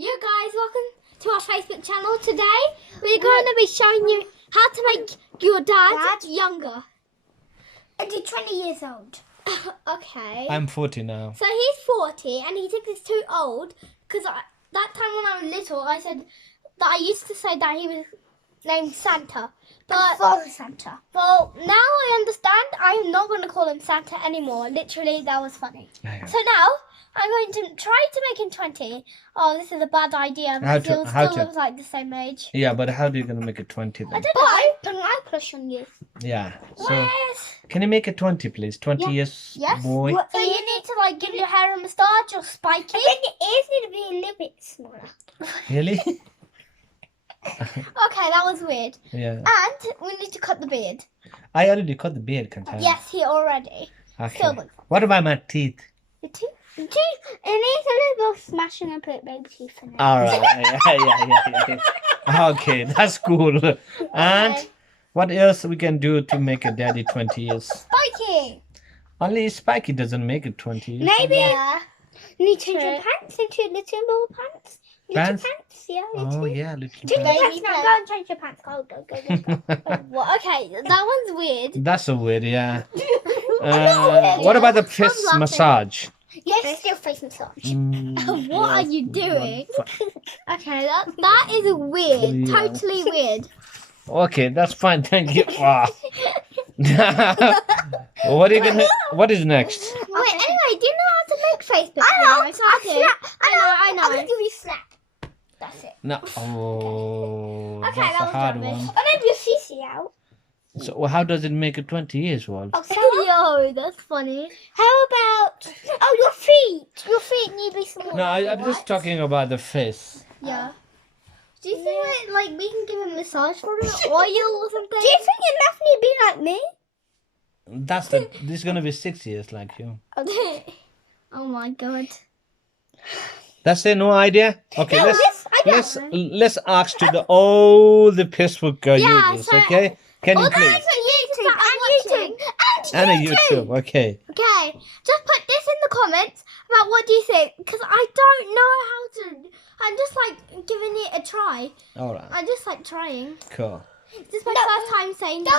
You guys, welcome to our Facebook channel. Today we're going to be showing you how to make your dad younger. And he's 20 years old. Okay. I'm 40 now. So he's 40 and he thinks he's too old because that time when I was little I said that I used to say that he was named Santa. But Father Santa. well, now I understand. I'm not going to call him Santa anymore. Literally, that was funny. Yeah. So now I'm going to try to make him 20. Oh, this is a bad idea because he'll still look like the same age. Yeah, but how are you going to make it 20 then? I don't Put an eye crush on you. Yeah. So, Yes. can you make it 20, please? 20 years, Yes. boy. What, So you need to like give your hair a massage or spike I it. think the ears need to be a little bit smaller. Really? Okay, that was weird. Yeah. And we need to cut the beard. I already cut the beard, can't I? Yes, he already. Okay. Still looks. What about my teeth? The teeth. It needs a little smashing and put baby teeth in it. All right. Yeah. Okay, that's cool. And what else we can do to make a daddy 20 years? Spiky. Only Spiky doesn't make it 20 years. Maybe Yeah. you need to change your True. pants into little more pants. Pants? Little pants, yeah. Oh, yeah, little Change your pants. pants now. Go and change your pants. Go. What? Okay, that one's weird. That's so weird, yeah. weird. What about the I'm face laughing. massage? Yes, still face massage. What are you doing? Okay, that is weird. Yeah. Totally weird. Okay, that's fine. Thank you. Ah. What are you gonna? What is next? Wait, anyway, do you know how to make Facebook I know. videos? How to? I I'm gonna know. give you a slap. That's it. No. Oh, Okay, that's that a was hard rubbish. one. I'm gonna give you CC out. So how does it make it 20 years, Walt? Oh, so Yo, that's funny. how about? Oh, your feet. Your feet need to be smaller. No, I'm just talking about the face. Yeah. Do you think like we can give him a massage for him, oil or something? Do you think your mouth need to be like me? That's the. This is gonna be 6 years, like you. Oh my god. That's it. No idea. Okay, No, let's ask to the Facebook Yeah, users. so- Okay, can you All please? guys on YouTube And a YouTube. Okay. Okay, just put this in the comments about what do you think, because I don't know how to. I'm just like giving it a try. All right. I just like trying. Cool. This is my first time saying that.